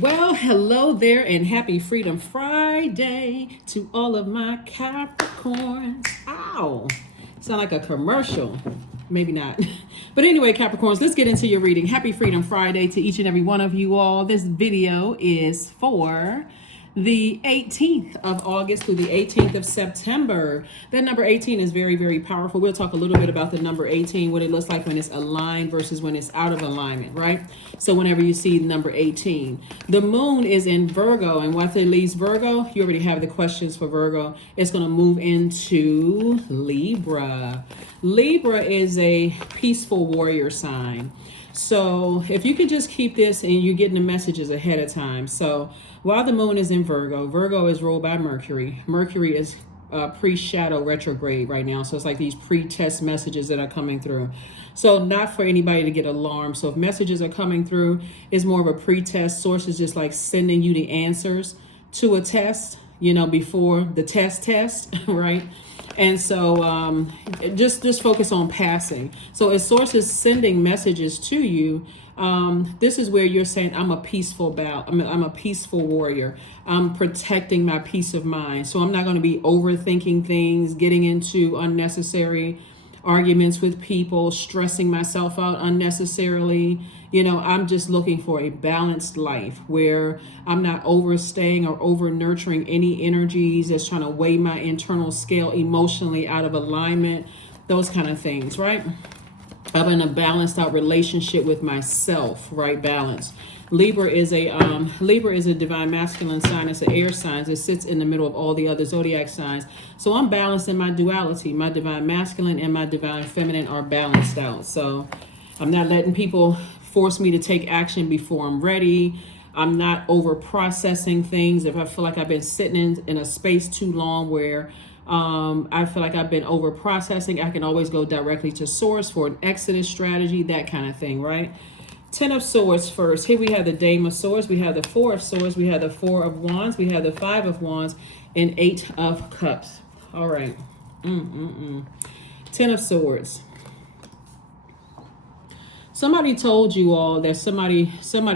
Well, hello there and happy Freedom Friday to all of my Capricorns. Ow, sound like a commercial. Maybe not. But anyway, Capricorns, let's get into your reading. Happy Freedom Friday to each and every one of you all. This video is for the 18th of August through the 18th of September. That number 18 is very, very powerful. We'll talk a little bit about the number 18, what it looks like when it's aligned versus when it's out of alignment, right? So whenever you see number 18, the moon is in Virgo, and once it leaves Virgo, you already have the questions for Virgo. It's going to move into Libra. Libra is a peaceful warrior sign. So if you could just keep this and you're getting the messages ahead of time. So while the moon is in Virgo, Virgo is ruled by Mercury. Mercury is pre-shadow retrograde right now. So it's like these pre-test messages that are coming through. So not for anybody to get alarmed. So if messages are coming through, it's more of a pre-test. Sources just like sending you the answers to a test, you know, before the test, right? And so just focus on passing. So as sources sending messages to you, this is where you're saying, I'm a peaceful I'm a peaceful warrior. I'm protecting my peace of mind. So I'm not going to be overthinking things, getting into unnecessary arguments with people, stressing myself out unnecessarily. You know, I'm just looking for a balanced life where I'm not overstaying or over nurturing any energies that's trying to weigh my internal scale emotionally out of alignment, those kind of things, right? I'm in a balanced out relationship with myself, right? Balance. Libra is a divine masculine sign. It's an air sign. It sits in the middle of all the other zodiac signs. So I'm balanced in my duality. My divine masculine and my divine feminine are balanced out. So I'm not letting people force me to take action before I'm ready. I'm not over processing things. If I feel like I've been sitting in a space too long where I feel like I've been over processing, I can always go directly to source for an exodus strategy, that kind of thing, right? 10 of Swords first. Here we have the Dame of Swords. We have the Four of Swords. We have the Four of Wands. We have the Five of Wands and 8 of Cups. All right. 10 of Swords. Somebody told you all that somebody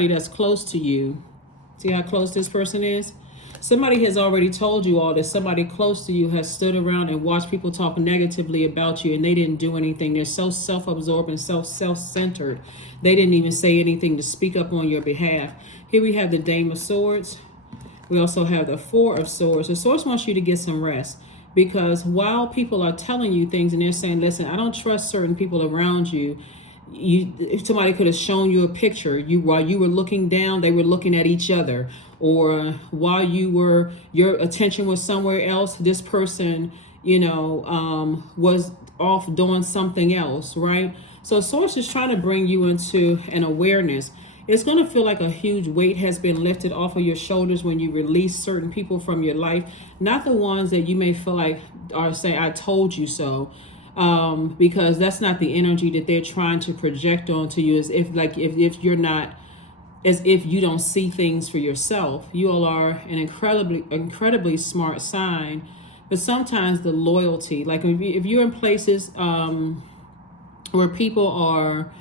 that's close to you, see how close this person is? Somebody has already told you all that somebody close to you has stood around and watched people talk negatively about you and they didn't do anything. They're so self-absorbed and self-centered. They didn't even say anything to speak up on your behalf. Here we have the Dame of Swords. We also have the Four of Swords. The Source wants you to get some rest, because while people are telling you things and they're saying, listen, I don't trust certain people around you, if somebody could have shown you a picture, while you were looking down, they were looking at each other, or while your attention was somewhere else, this person, you know, was off doing something else, right? So source is trying to bring you into an awareness. It's going to feel like a huge weight has been lifted off of your shoulders when you release certain people from your life, not the ones that you may feel like are saying, I told you so. Because that's not the energy that they're trying to project onto you, as if you're not, as if you don't see things for yourself. You all are an incredibly smart sign, but sometimes the loyalty, like if you're in places where people are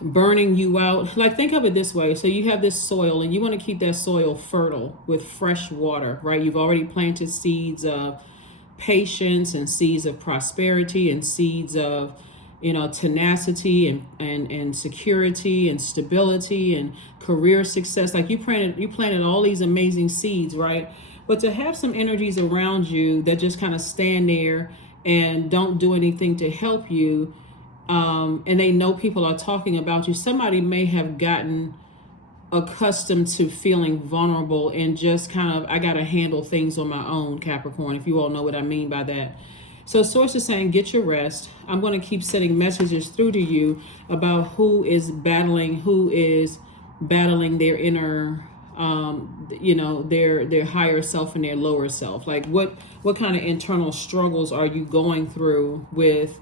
burning you out, like think of it this way. So you have this soil and you want to keep that soil fertile with fresh water, right? You've already planted seeds of patience and seeds of prosperity and seeds of, you know, tenacity and security and stability and career success. Like you planted all these amazing seeds, right? But to have some energies around you that just kind of stand there and don't do anything to help you, and they know people are talking about you, somebody may have gotten accustomed to feeling vulnerable and just kind of, I got to handle things on my own, Capricorn, if you all know what I mean by that. So source is saying, get your rest. I'm going to keep sending messages through to you about who is battling their inner, you know, their higher self and their lower self. Like what kind of internal struggles are you going through with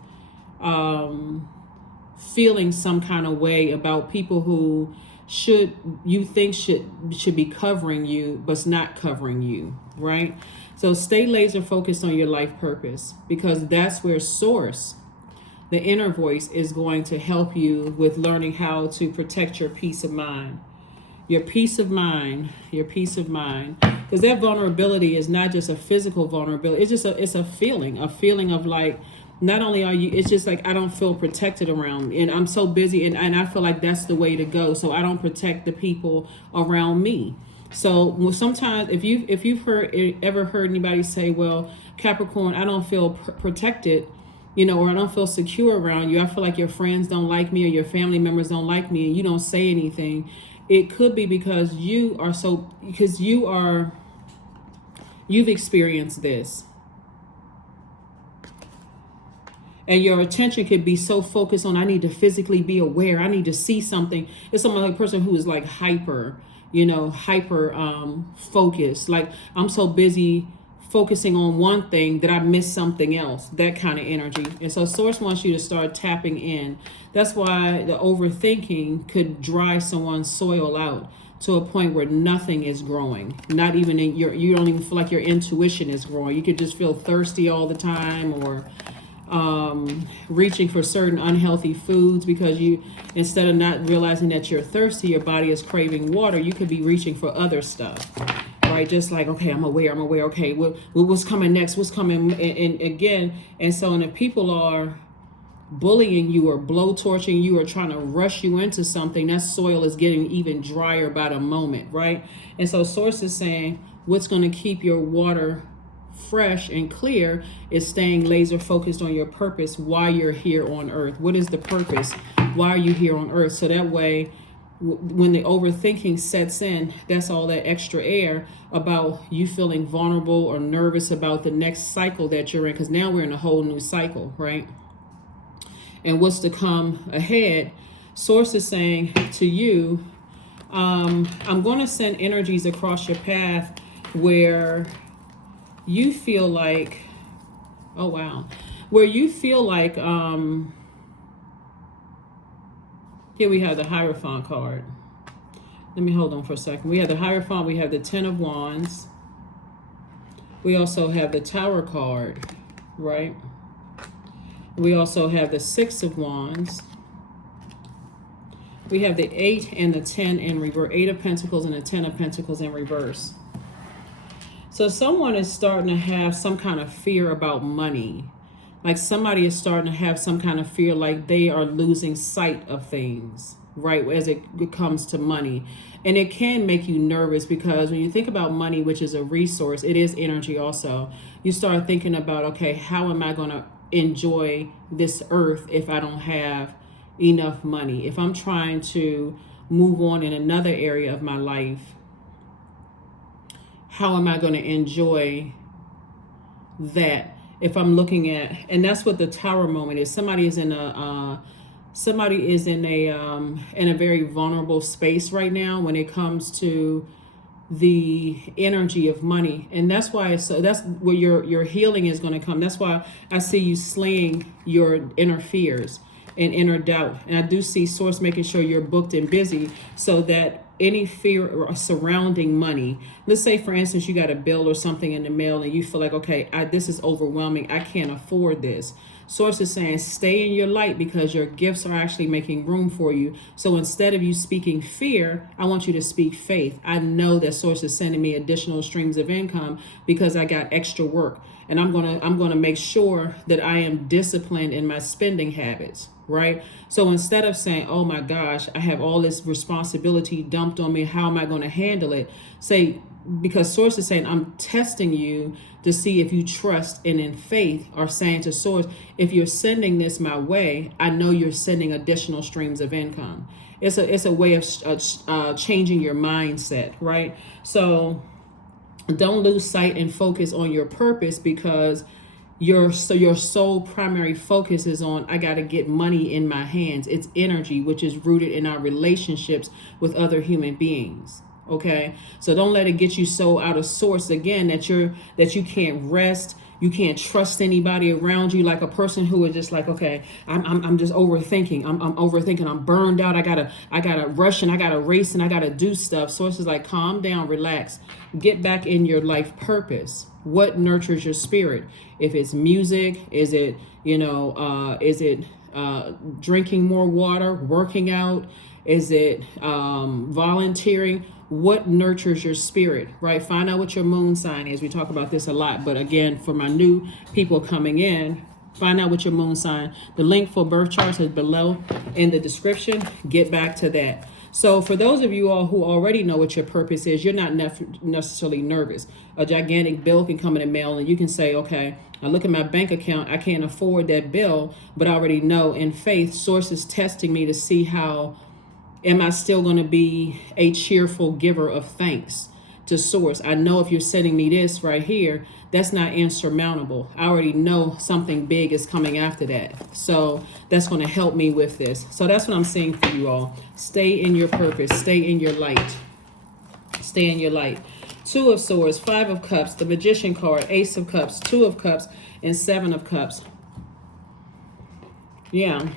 feeling some kind of way about people who should be covering you, but's not covering you, right? So stay laser focused on your life purpose, because that's where source, the inner voice, is going to help you with learning how to protect your peace of mind. Your peace of mind, because that vulnerability is not just a physical vulnerability. It's just it's a feeling of like, not only are you, it's just like, I don't feel protected around me, and I'm so busy, and I feel like that's the way to go. So I don't protect the people around me. So sometimes if you've ever heard anybody say, well, Capricorn, I don't feel protected, or I don't feel secure around you. I feel like your friends don't like me, or your family members don't like me, and you don't say anything. It could be because you've experienced this. And your attention could be so focused on, I need to physically be aware. I need to see something. It's someone like a person who is like hyper focused. Like, I'm so busy focusing on one thing that I miss something else, that kind of energy. And so Source wants you to start tapping in. That's why the overthinking could dry someone's soil out to a point where nothing is growing. Not even you don't even feel like your intuition is growing. You could just feel thirsty all the time, or reaching for certain unhealthy foods, because you, instead of not realizing that you're thirsty, your body is craving water, you could be reaching for other stuff. Right, just like, okay, I'm aware. Okay, what's coming next? What's coming? And again, and so, and if people are bullying you or blowtorching you or trying to rush you into something, that soil is getting even drier by the moment, right? And so, Source is saying, what's going to keep your water fresh and clear is staying laser focused on your purpose while you're here on Earth. What is the purpose? Why are you here on Earth? So that way, when the overthinking sets in, that's all that extra air about you feeling vulnerable or nervous about the next cycle that you're in, because now we're in a whole new cycle, right? And what's to come ahead, Source is saying to you, I'm going to send energies across your path where you feel like, oh wow, where you feel like, here we have the Hierophant card. Let me hold on for a second. We have the Hierophant, we have the Ten of Wands. We also have the Tower card, right? We also have the Six of Wands. We have the 8 and the 10 in reverse, 8 of Pentacles and the 10 of Pentacles in reverse. So someone is starting to have some kind of fear about money. Like, somebody is starting to have some kind of fear, like they are losing sight of things, right, as it comes to money. And it can make you nervous, because when you think about money, which is a resource, it is energy also. You start thinking about, okay, how am I going to enjoy this earth if I don't have enough money? If I'm trying to move on in another area of my life, how am I going to enjoy that? If I'm looking at, and that's what the Tower moment is. Somebody is in a very vulnerable space right now when it comes to the energy of money, and that's why that's where your healing is going to come. That's why I see you slaying your inner fears and inner doubt, and I do see Source making sure you're booked and busy, so that any fear surrounding money, let's say for instance you got a bill or something in the mail and you feel like, okay, this is overwhelming, I can't afford this. Source is saying, stay in your light, because your gifts are actually making room for you. So instead of you speaking fear, I want you to speak faith. I know that Source is sending me additional streams of income because I got extra work, and I'm gonna make sure that I am disciplined in my spending habits, right? So instead of saying, oh my gosh, I have all this responsibility dumped on me, how am I going to handle it? Say, because Source is saying, I'm testing you to see if you trust and in faith are saying to Source, if you're sending this my way, I know you're sending additional streams of income. It's a way of changing your mindset, right? So don't lose sight and focus on your purpose, because your sole primary focus is on, I got to get money in my hands. It's energy, which is rooted in our relationships with other human beings. Okay, so don't let it get you so out of source again that you can't rest. You can't trust anybody around you, like a person who is just like, okay, I'm just overthinking. I'm overthinking. I'm burned out. I gotta rush, and I gotta race, and I gotta do stuff. Source is like, calm down, relax, get back in your life purpose. What nurtures your spirit? If it's music, is it drinking more water, working out? Is it volunteering? What nurtures your spirit, right? Find out what your moon sign is. We talk about this a lot, but again, for my new people coming in, find out what your moon sign. The link for birth charts is below in the description. Get back to that. So for those of you all who already know what your purpose is, you're not necessarily nervous. A gigantic bill can come in the mail and you can say, okay, I look at my bank account, I can't afford that bill, but I already know in faith, source is testing me to see how am I still going to be a cheerful giver of thanks to source. I know if you're sending me this right here, that's not insurmountable. I already know something big is coming after that. So that's going to help me with this. So that's what I'm saying for you all. Stay in your purpose. Stay in your light. Stay in your light. 2 of Swords, 5 of Cups, the Magician card, Ace of Cups, 2 of Cups, and 7 of Cups. Yeah.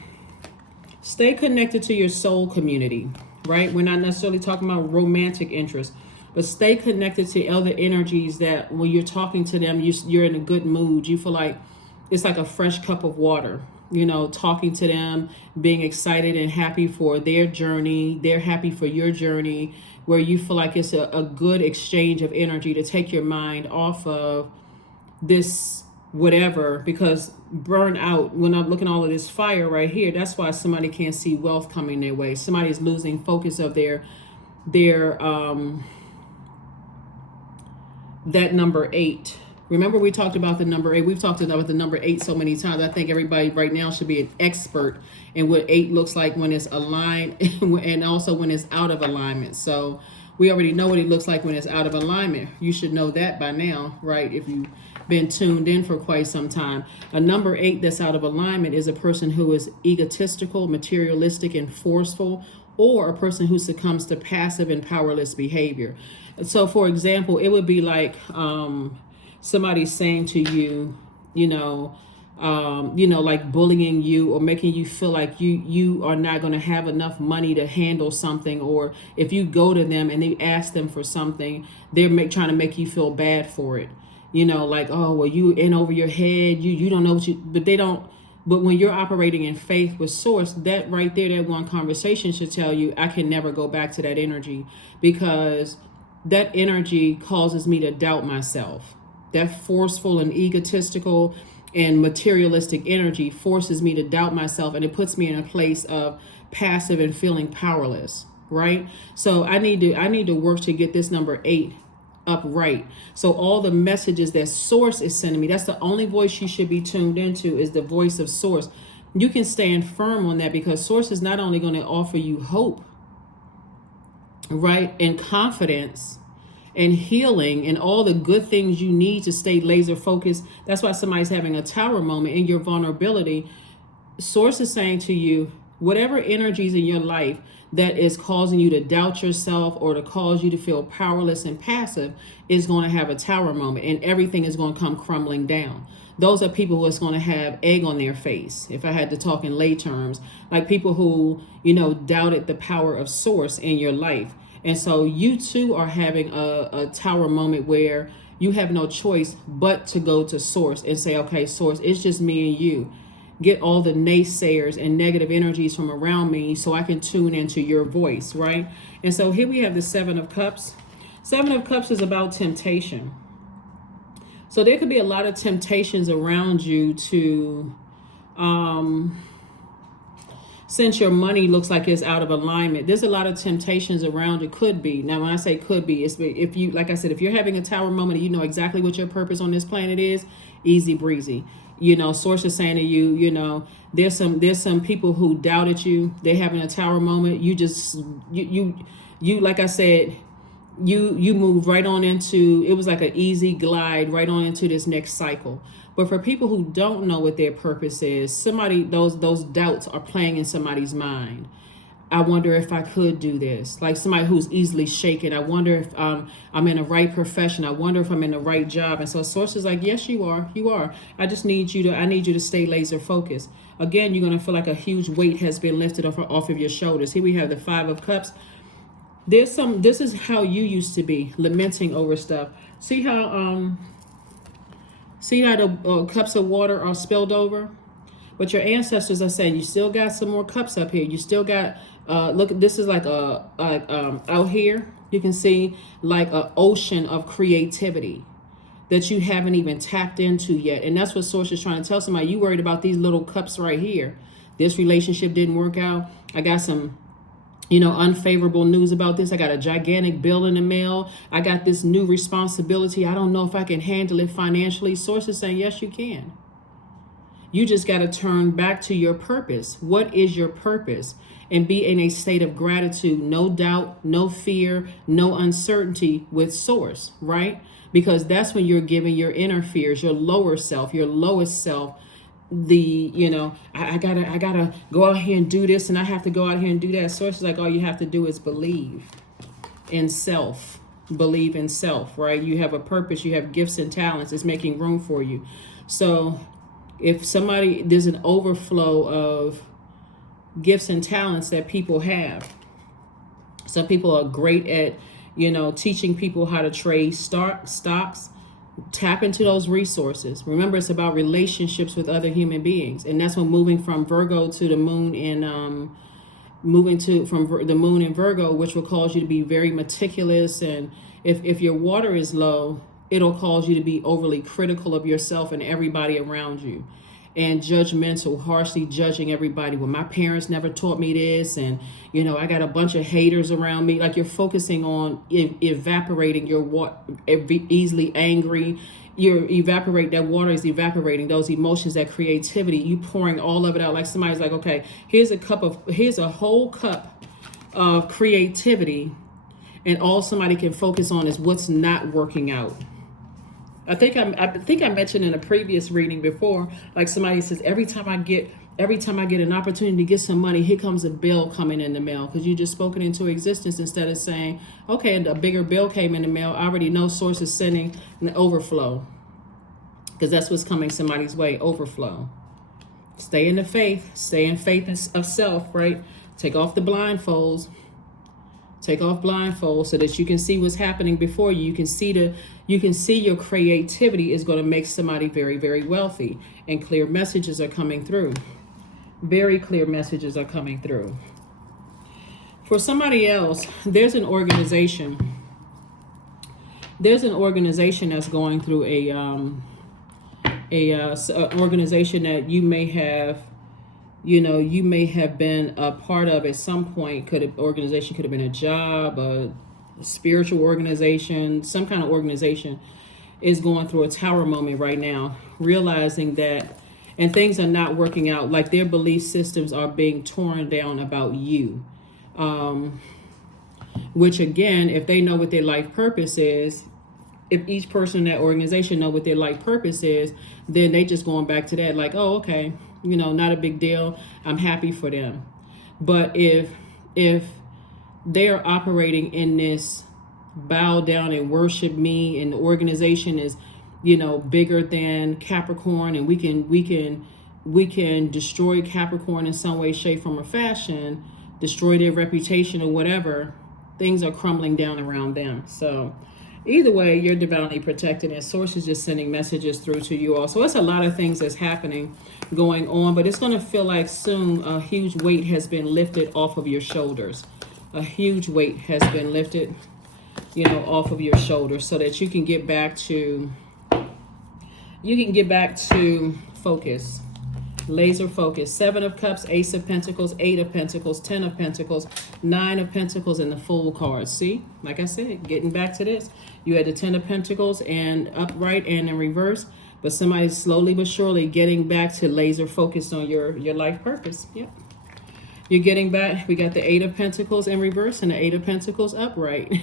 Stay connected to your soul community, right? We're not necessarily talking about romantic interest, but stay connected to other energies that when you're talking to them, you're in a good mood. You feel like it's like a fresh cup of water, you know, talking to them, being excited and happy for their journey. They're happy for your journey, where you feel like it's a good exchange of energy to take your mind off of this whatever, because burn out, when I'm looking at all of this fire right here, that's why somebody can't see wealth coming their way. Somebody is losing focus of their that number 8. Remember we talked about the number 8. We've talked about the number 8 so many times. I think everybody right now should be an expert in what 8 looks like when it's aligned and also when it's out of alignment. So we already know what it looks like when it's out of alignment. You should know that by now, right? If you've been tuned in for quite some time. A number 8 that's out of alignment is a person who is egotistical, materialistic, and forceful, or a person who succumbs to passive and powerless behavior. So for example, it would be like somebody saying to you, like bullying you or making you feel like you are not going to have enough money to handle something. Or if you go to them and they ask them for something, they're trying to make you feel bad for it. Like, oh, well, you in over your head, you don't know but they don't. But when you're operating in faith with source, that right there, that one conversation should tell you, I can never go back to that energy, because that energy causes me to doubt myself. That forceful and egotistical and materialistic energy forces me to doubt myself, and it puts me in a place of passive and feeling powerless, right? So I need to work to get this number 8 upright. So all the messages that source is sending me, that's the only voice you should be tuned into, is the voice of source. You can stand firm on that, because source is not only going to offer you hope, right, and confidence and healing and all the good things you need to stay laser focused. That's why somebody's having a tower moment in your vulnerability. Source is saying to you, whatever energies in your life that is causing you to doubt yourself or to cause you to feel powerless and passive is going to have a tower moment, and everything is going to come crumbling down. Those are people who is going to have egg on their face, if I had to talk in lay terms, like people who, doubted the power of source in your life. And so you too are having a tower moment where you have no choice but to go to source and say, okay, source, it's just me and you. Get all the naysayers and negative energies from around me so I can tune into your voice, right? And so here we have the 7 of Cups. 7 of Cups is about temptation. So there could be a lot of temptations around you to, since your money looks like it's out of alignment, there's a lot of temptations around it. Could be. Now, when I say could be, it's if you, like I said, if you're having a tower moment and you know exactly what your purpose on this planet is, easy breezy. Source is saying to you, there's some people who doubted you. They're having a tower moment. You just, you, like I said, you move right on into, it was like an easy glide right on into this next cycle. But for people who don't know what their purpose is, those doubts are playing in somebody's mind. I wonder if I could do this. Like somebody who's easily shaken. I wonder if I'm in the right profession. I wonder if I'm in the right job. And so source is like, yes, you are. You are. I need you to stay laser focused. Again, you're going to feel like a huge weight has been lifted off of your shoulders. Here we have the 5 of Cups. This is how you used to be, lamenting over stuff. See how the cups of water are spilled over? But your ancestors are saying you still got some more cups up here. You still got, look, this is like out here, you can see like an ocean of creativity that you haven't even tapped into yet. And that's what Source is trying to tell somebody. You worried about these little cups right here. This relationship didn't work out. I got some, unfavorable news about this. I got a gigantic bill in the mail. I got this new responsibility. I don't know if I can handle it financially. Source is saying, yes, you can. You just got to turn back to your purpose. What is your purpose? And be in a state of gratitude, no doubt, no fear, no uncertainty with Source, right? Because that's when you're giving your inner fears, your lower self, your lowest self, I gotta go out here and do this, and I have to go out here and do that. Source is like, all you have to do is believe in self. Believe in self, right? You have a purpose, you have gifts and talents. It's making room for you. So if there's an overflow of gifts and talents that people have. Some people are great at, teaching people how to trade stocks. Tap into those resources. Remember, it's about relationships with other human beings. And that's when moving from Virgo to the moon in the moon in Virgo, which will cause you to be very meticulous. And if your water is low, it'll cause you to be overly critical of yourself and everybody around you, and judgmental, harshly judging everybody. Well, my parents never taught me this, and I got a bunch of haters around me. Like, you're focusing on evaporating your water, easily angry. That water is evaporating, those emotions, that creativity, you pouring all of it out. Like somebody's like, okay, here's a whole cup of creativity, and all somebody can focus on is what's not working out. I think I mentioned in a previous reading before, like somebody says, every time I get an opportunity to get some money, here comes a bill coming in the mail, because you just spoken into existence instead of saying, okay, a bigger bill came in the mail. I already know Source is sending an overflow, because that's what's coming somebody's way, overflow. Stay in the faith, stay in faith of self, right? Take off blindfolds so that you can see what's happening before you. You can see your creativity is going to make somebody very, very wealthy, and clear messages are coming through. Very clear messages are coming through. For somebody else, there's an organization that's going through an organization that you may have been a part of at some point. Organization could have been a job, a spiritual organization, some kind of organization is going through a tower moment right now, realizing that, and things are not working out, like their belief systems are being torn down about you. Which again, if they know what their life purpose is, if each person in that organization know what their life purpose is, then they just going back to that, like, oh, okay, not a big deal. I'm happy for them. But if they are operating in this bow down and worship me, and the organization is, bigger than Capricorn, and we can destroy Capricorn in some way, shape, form, or fashion, destroy their reputation or whatever, things are crumbling down around them. So either way, you're divinely protected, and Source is just sending messages through to you all. So it's a lot of things that's happening, going on, but it's going to feel like soon a huge weight has been lifted off of your shoulders. A huge weight has been lifted, off of your shoulders, so that you can get back to focus. Laser focus. 7 of Cups, Ace of Pentacles, 8 of Pentacles, 10 of Pentacles, 9 of Pentacles, and the Fool card. See, like I said, getting back to this. You had the 10 of Pentacles and upright and in reverse, but somebody's slowly but surely getting back to laser focused on your life purpose. Yep. You're getting back. We got the 8 of Pentacles in reverse and the 8 of Pentacles upright.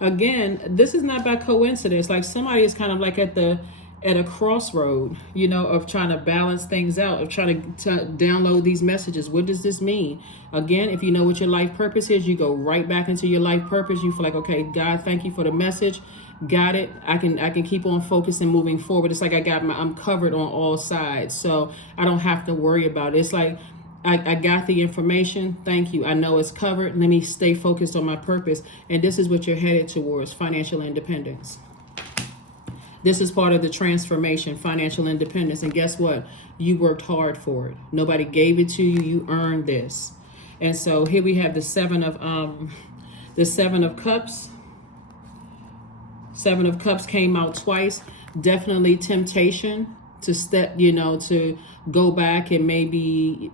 Again, this is not by coincidence. Like somebody is kind of like at a crossroad, of trying to balance things out, of trying to download these messages. What does this mean? Again, if you know what your life purpose is, you go right back into your life purpose. You feel like, okay, God, thank you for the message. Got it. I can keep on focusing, moving forward. It's like I'm covered on all sides, so I don't have to worry about it. It's like I got the information. Thank you. I know it's covered. Let me stay focused on my purpose. And this is what you're headed towards: financial independence. This is part of the transformation, financial independence. And guess what? You worked hard for it. Nobody gave it to you. You earned this. And so here we have the Seven of Cups. Seven of Cups came out twice. Definitely temptation to step, to go back and maybe,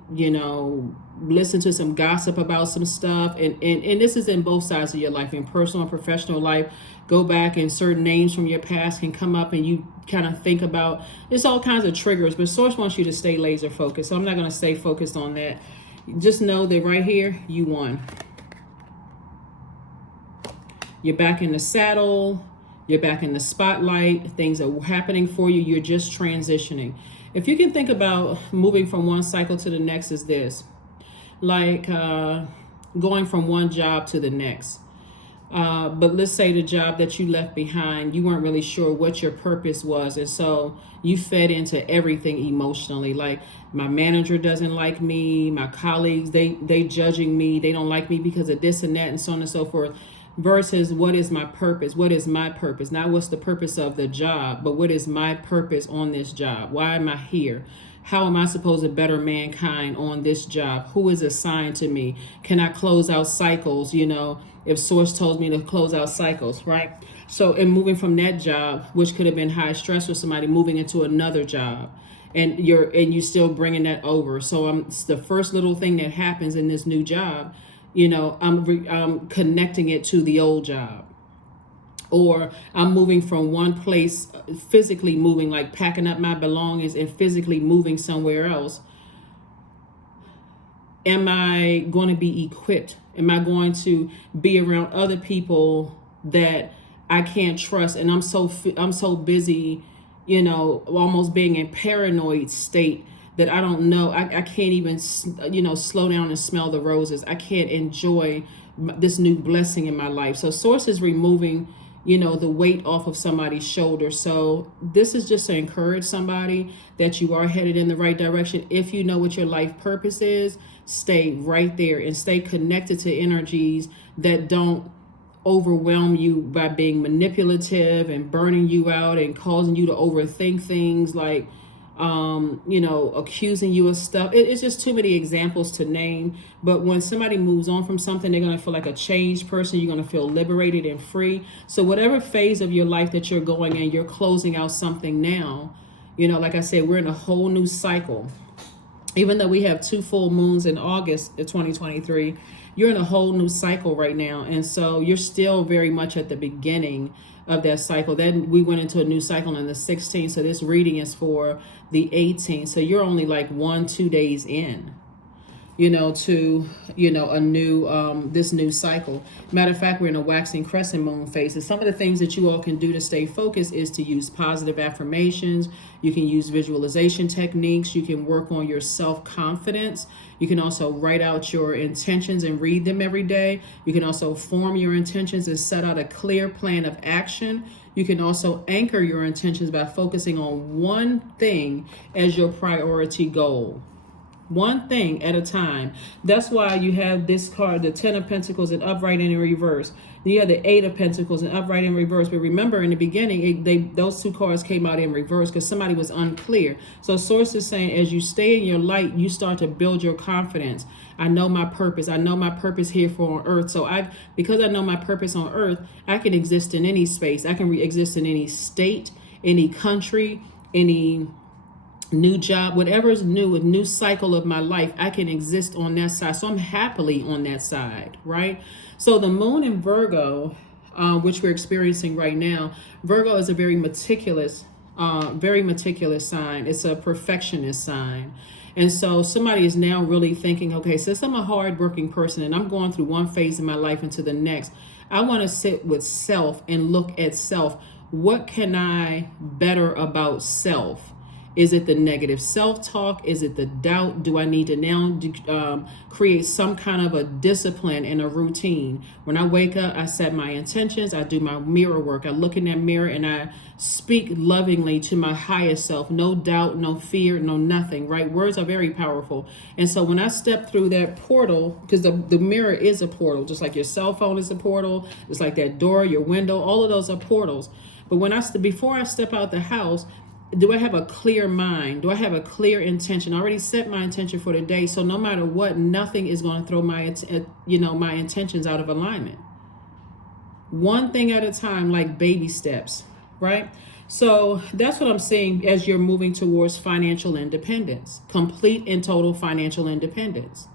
listen to some gossip about some stuff. And this is in both sides of your life, in personal and professional life. Go back and certain names from your past can come up and you kind of think about, it's all kinds of triggers, but Source wants you to stay laser focused. So I'm not going to stay focused on that. Just know that right here, you won. You're back in the saddle. You're back in the spotlight. Things are happening for you. You're just transitioning. If you can think about moving from one cycle to the next, is this. Like going from one job to the next. But let's say the job that you left behind, you weren't really sure what your purpose was. And so you fed into everything emotionally. Like, my manager doesn't like me. My colleagues, they judging me. They don't like me because of this and that and so on and so forth. Versus, what is my purpose? What is my purpose? Not what's the purpose of the job, but what is my purpose on this job? Why am I here? How am I supposed to better mankind on this job? Who is assigned to me? Can I close out cycles? If Source told me to close out cycles, right? So in moving from that job, which could have been high stress for somebody, moving into another job, and you still bringing that over. So it's the first little thing that happens in this new job. I'm connecting it to the old job. Or I'm moving from one place, physically moving, like packing up my belongings and physically moving somewhere else. Am I going to be equipped? Am I going to be around other people that I can't trust? And I'm so busy, almost being in paranoid state that I don't know. I can't even, slow down and smell the roses. I can't enjoy this new blessing in my life. So Source is removing, the weight off of somebody's shoulder. So this is just to encourage somebody that you are headed in the right direction. If you know what your life purpose is, stay right there and stay connected to energies that don't overwhelm you by being manipulative and burning you out and causing you to overthink things, like accusing you of stuff. It's just too many examples to name. But when somebody moves on from something, they're going to feel like a changed person. You're going to feel liberated and free. So whatever phase of your life that you're going in, you're closing out something now. Like I said, we're in a whole new cycle. Even though we have 2 full moons in August of 2023, you're in a whole new cycle right now. And so you're still very much at the beginning of that cycle. Then we went into a new cycle on the 16th. So this reading is for the 18th. So you're only like 1-2 days in, to, a new, this new cycle. Matter of fact, we're in a waxing crescent moon phase. And some of the things that you all can do to stay focused is to use positive affirmations. You can use visualization techniques. You can work on your self-confidence. You can also write out your intentions and read them every day. You can also form your intentions and set out a clear plan of action. You can also anchor your intentions by focusing on one thing as your priority goal. One thing at a time. That's why you have this card, the 10 of Pentacles in upright and in reverse. Then you have the 8 of Pentacles in upright and reverse. But remember, in the beginning, those 2 cards came out in reverse because somebody was unclear. So Source is saying, as you stay in your light, you start to build your confidence. I know my purpose. I know my purpose here for on earth. So because I know my purpose on earth, I can exist in any space. I can exist in any state, any country, any new job, whatever is new, a new cycle of my life, I can exist on that side. So I'm happily on that side, right? So the moon in Virgo, which we're experiencing right now, Virgo is a very meticulous sign. It's a perfectionist sign. And so somebody is now really thinking, okay, since I'm a hardworking person and I'm going through one phase of my life into the next, I want to sit with self and look at self. What can I better about self? Is it the negative self-talk? Is it the doubt? Do I need to now create some kind of a discipline and a routine? When I wake up, I set my intentions. I do my mirror work. I look in that mirror and I speak lovingly to my highest self. No doubt, no fear, no nothing, right? Words are very powerful. And so when I step through that portal, because the mirror is a portal, just like your cell phone is a portal, just like that door, your window, all of those are portals. But before I step out the house, do I have a clear mind? Do I have a clear intention? I already set my intention for the day. So no matter what, nothing is going to throw my intentions out of alignment. One thing at a time, like baby steps, right? So that's what I'm saying as you're moving towards financial independence, complete and total financial independence.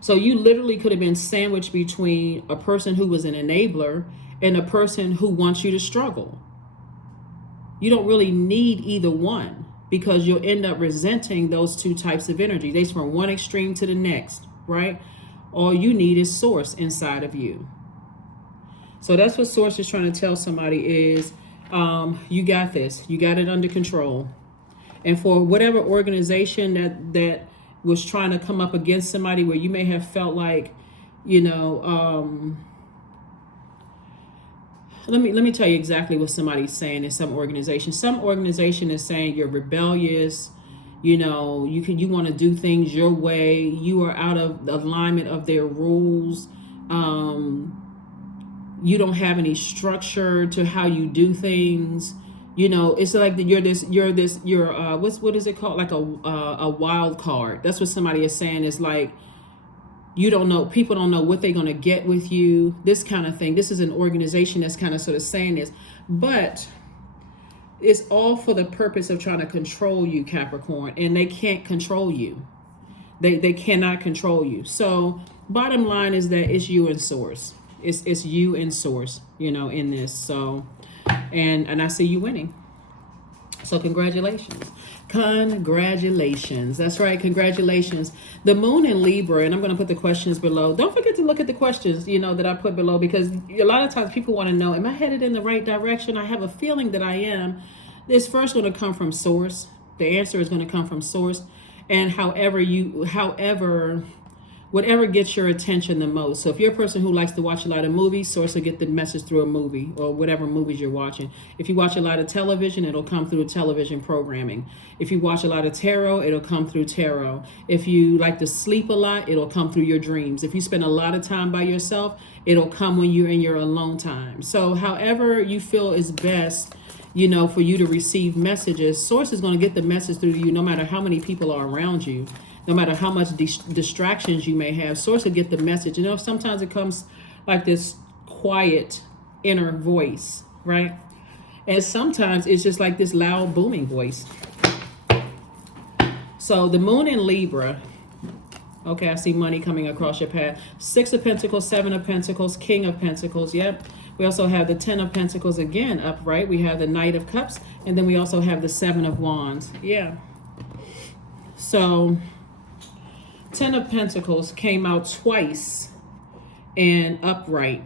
So you literally could have been sandwiched between a person who was an enabler and a person who wants you to struggle. You don't really need either one, because you'll end up resenting those two types of energy. They're from one extreme to the next, right? All you need is source inside of you. So that's what source is trying to tell somebody is, you got this. You got it under control. And for whatever organization that was trying to come up against somebody where you may have felt like, let me tell you exactly what somebody's saying in some organization. Some organization is saying you're rebellious, you want to do things your way, you are out of alignment of their rules, you don't have any structure to how you do things. It's like you're what is it called? Like a wild card. That's what somebody is saying. Is like, you don't know, people don't know what they're going to get with you, this kind of thing. This is an organization that's kind of sort of saying this, but it's all for the purpose of trying to control you, Capricorn, and they can't control you. They cannot control you. So bottom line is that it's you and source. It's you and source, in this. So, and I see you winning. So congratulations. Congratulations. That's right. Congratulations. The moon in Libra, and I'm going to put the questions below. Don't forget to look at the questions, that I put below, because a lot of times people want to know, am I headed in the right direction? I have a feeling that I am. It's first going to come from source. The answer is going to come from source. And whatever gets your attention the most. So if you're a person who likes to watch a lot of movies, source will get the message through a movie or whatever movies you're watching. If you watch a lot of television, it'll come through television programming. If you watch a lot of tarot, it'll come through tarot. If you like to sleep a lot, it'll come through your dreams. If you spend a lot of time by yourself, it'll come when you're in your alone time. So however you feel is best, for you to receive messages, source is going to get the message through to you no matter how many people are around you. No matter how much distractions you may have, source will get the message. Sometimes it comes like this quiet inner voice, right? And sometimes it's just like this loud booming voice. So the moon in Libra, okay, I see money coming across your path. 6 of Pentacles, 7 of Pentacles, King of Pentacles, yep. We also have the 10 of Pentacles again upright. We have the Knight of Cups, and then we also have the 7 of Wands, yeah. So 10 of Pentacles came out twice and upright.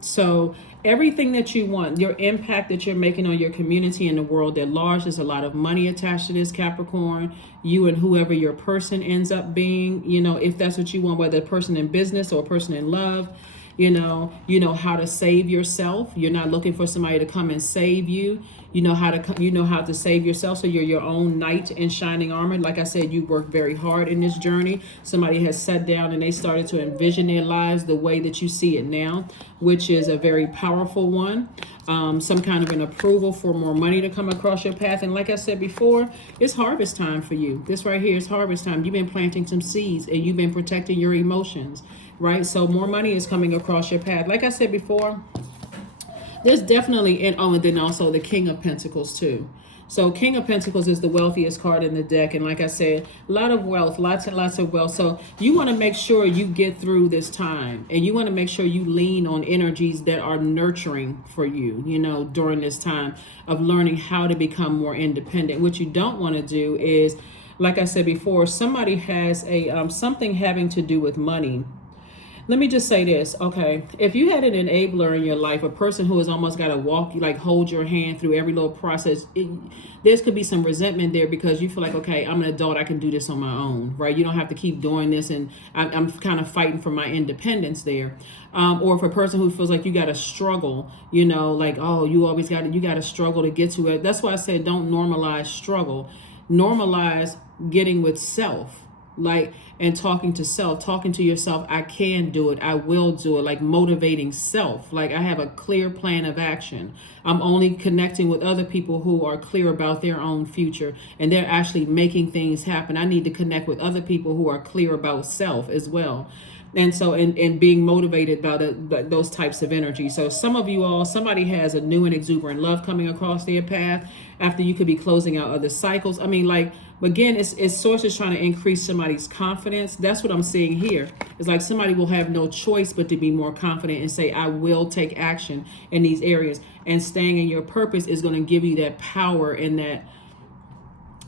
So everything that you want, your impact that you're making on your community and the world at large, there's a lot of money attached to this, Capricorn. You and whoever your person ends up being, if that's what you want, whether a person in business or a person in love, you know how to save yourself. You're not looking for somebody to come and save you. You know how to save yourself. So you're your own knight in shining armor. Like I said, you worked very hard in this journey. Somebody has sat down and they started to envision their lives the way that you see it now, which is a very powerful one. Some kind of an approval for more money to come across your path. And like I said before, it's harvest time for you. This right here is harvest time. You've been planting some seeds and you've been protecting your emotions, right? So more money is coming across your path. Like I said before, there's definitely, and then also the King of Pentacles too. So King of Pentacles is the wealthiest card in the deck. And like I said, a lot of wealth, lots and lots of wealth. So you want to make sure you get through this time, and you want to make sure you lean on energies that are nurturing for you, during this time of learning how to become more independent. What you don't want to do is, like I said before, somebody has a something having to do with money. Let me just say this, okay? If you had an enabler in your life, a person who has almost got to walk you, like hold your hand through every little process, there could be some resentment there because you feel like, okay, I'm an adult, I can do this on my own, right? You don't have to keep doing this, and I'm kind of fighting for my independence there. Or if a person who feels like you got to struggle, like, oh, you got to struggle to get to it. That's why I said don't normalize struggle. Normalize getting with self. like, and talking to yourself, I can do it, I will do it, like motivating self, like I have a clear plan of action. I'm only connecting with other people who are clear about their own future and they're actually making things happen. I need to connect with other people who are clear about self as well. And so, and being motivated by those types of energy. So some of you all, somebody has a new and exuberant love coming across their path after you could be closing out other cycles. I mean, like, again, it's source is trying to increase somebody's confidence. That's what I'm seeing here. It's like somebody will have no choice but to be more confident and say, I will take action in these areas. And staying in your purpose is going to give you that power and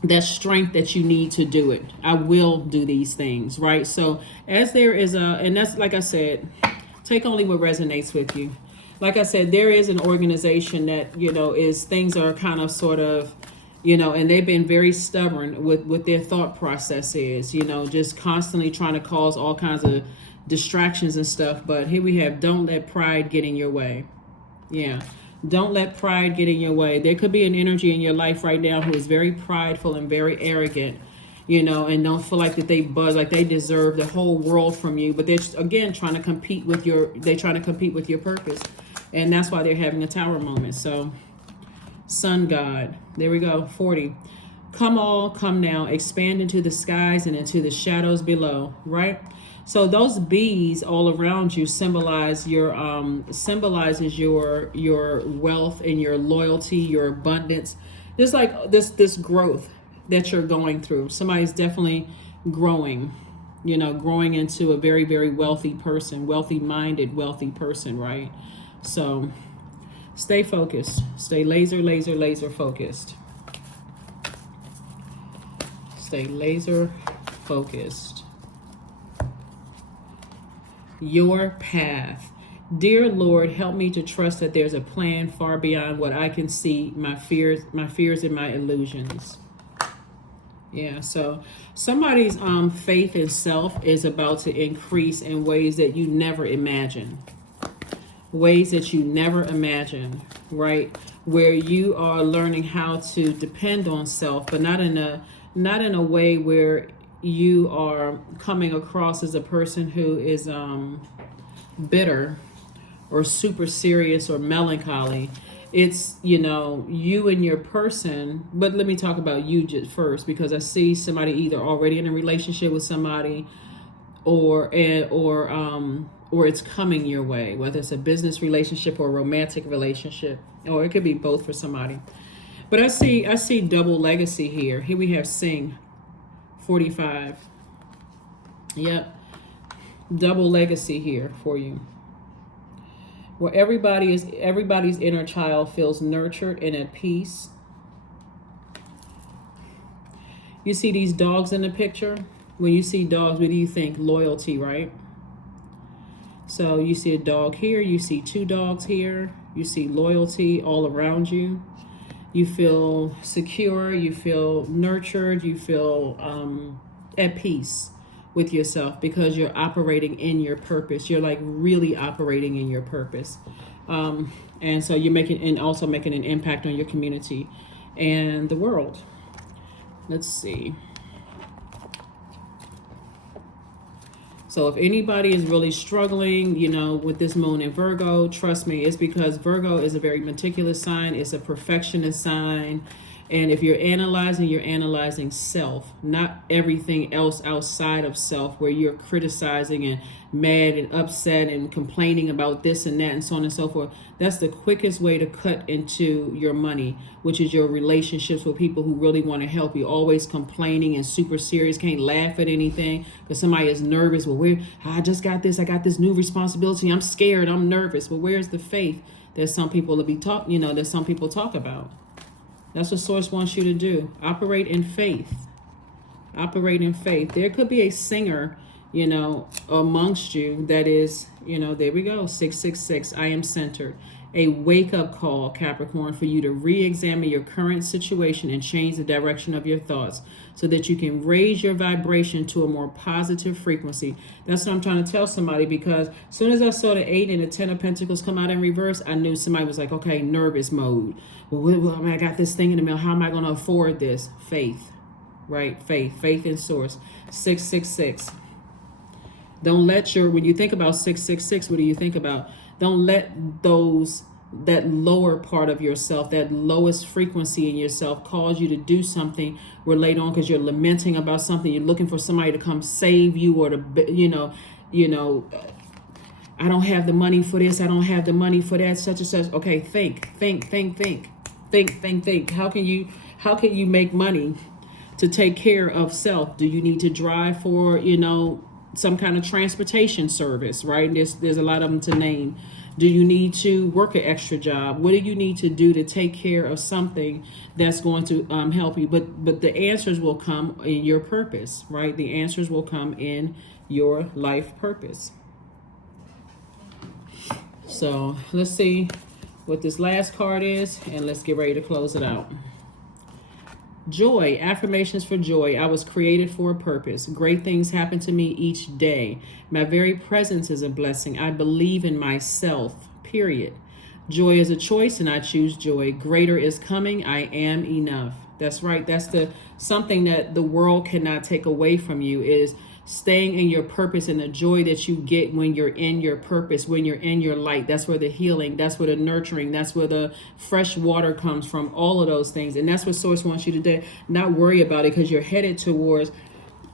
that strength that you need to do it. I will do these things, right? So as there is and that's, like I said, take only what resonates with you. Like I said, there is an organization that, is, things are kind of sort of, and they've been very stubborn with what their thought process is, just constantly trying to cause all kinds of distractions and stuff. But here we have, don't let pride get in your way. Yeah. Don't let pride get in your way. There could be an energy in your life right now who is very prideful and very arrogant, and don't feel like that they buzz, like they deserve the whole world from you. But they're, again, trying to compete with your purpose. And that's why they're having a tower moment. So, sun god, there we go, 40. Come all, come now, expand into the skies and into the shadows below, right? So those bees all around you symbolizes your wealth and your loyalty, your abundance. There's like this growth that you're going through. Somebody's definitely growing, growing into a very, very wealthy person, wealthy-minded, wealthy person, right? So stay focused. Stay laser focused. Stay laser focused. Your path. Dear Lord, help me to trust that there's a plan far beyond what I can see, my fears and my illusions. Yeah, so somebody's faith in self is about to increase in ways that you never imagined. Ways that you never imagined, right? Where you are learning how to depend on self, but not in a way where you are coming across as a person who is bitter or super serious or melancholy. It's, you and your person. But let me talk about you just first, because I see somebody either already in a relationship with somebody or it's coming your way, whether it's a business relationship or a romantic relationship, or it could be both for somebody. But I see double legacy here. Here we have Sing, 45. Yep. Double legacy here for you. Where everybody's inner child feels nurtured and at peace. You see these dogs in the picture? When you see dogs, what do you think? Loyalty, right? So you see a dog here, you see two dogs here, you see loyalty all around you. You feel secure, you feel nurtured, you feel at peace with yourself because you're operating in your purpose. You're like really operating in your purpose. And so you're also making an impact on your community and the world. Let's see. So if anybody is really struggling, with this moon in Virgo, trust me, it's because Virgo is a very meticulous sign. It's a perfectionist sign. And if you're analyzing self, not everything else outside of self, where you're criticizing and mad and upset and complaining about this and that and so on and so forth. That's the quickest way to cut into your money, which is your relationships with people who really want to help you. Always complaining and super serious, can't laugh at anything because somebody is nervous. Well, I just got this. I got this new responsibility. I'm scared. I'm nervous. Well, where's the faith that some people that some people talk about? That's what Source wants you to do. Operate in faith. Operate in faith. There could be a singer, amongst you that is, there we go, 666. I am centered. A wake-up call, Capricorn, for you to re-examine your current situation and change the direction of your thoughts so that you can raise your vibration to a more positive frequency. That's what I'm trying to tell somebody, because as soon as I saw the 8 and the 10 of Pentacles come out in reverse, I knew somebody was like, okay, nervous mode. Well, I got this thing in the mail. How am I going to afford this? Faith. right? Faith in source. 666. Don't let when you think about 666, what do you think about? Don't let that lower part of yourself, that lowest frequency in yourself, cause you to do something where later on, because you're lamenting about something, you're looking for somebody to come save you, or to, I don't have the money for this, I don't have the money for that, such and such. Okay, think. How can you make money to take care of self? Do you need to drive for, some kind of transportation service, right? There's a lot of them to name. Do you need to work an extra job? What do you need to do to take care of something that's going to help you? But the answers will come in your purpose, right? The answers will come in your life purpose. So let's see what this last card is, and let's get ready to close it out. Joy, affirmations for joy. I was created for a purpose. Great things happen to me each day. My very presence is a blessing. I believe in myself, period. Joy is a choice, and I choose joy. Greater is coming. I am enough. That's right. That's something that the world cannot take away from you, is staying in your purpose, and the joy that you get when you're in your purpose, when you're in your light. That's where the healing, that's where the nurturing, that's where the fresh water comes from, all of those things. And that's what Source wants you to do. Not worry about it, because you're headed towards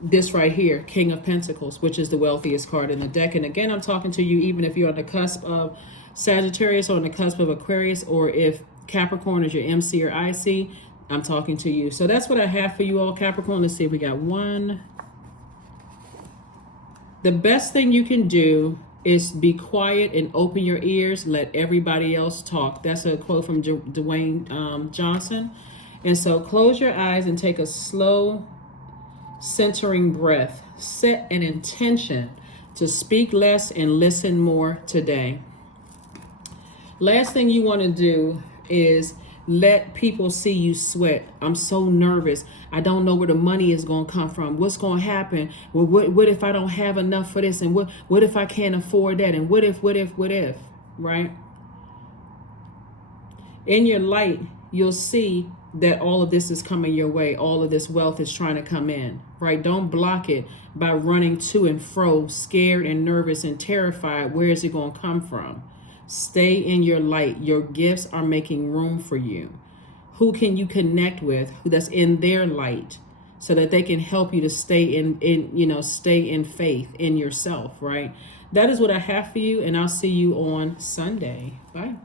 this right here, King of Pentacles, which is the wealthiest card in the deck. And again, I'm talking to you even if you're on the cusp of Sagittarius or on the cusp of Aquarius, or if Capricorn is your MC or IC, I'm talking to you. So that's what I have for you all, Capricorn. Let's see if we got one. The best thing you can do is be quiet and open your ears. Let everybody else talk. That's a quote from Dwayne Johnson. And so close your eyes and take a slow, centering breath. Set an intention to speak less and listen more today. Last thing you want to do is let people see you sweat. I'm so nervous. I don't know where the money is going to come from. What's going to happen? Well, what if I don't have enough for this? And what if I can't afford that? And what if, right? In your light, you'll see that all of this is coming your way. All of this wealth is trying to come in, right? Don't block it by running to and fro, scared and nervous and terrified. Where is it going to come from? Stay in your light. Your gifts are making room for you. Who can you connect with that's in their light, so that they can help you to stay in faith in yourself, right? That is what I have for you, and I'll see you on Sunday. Bye.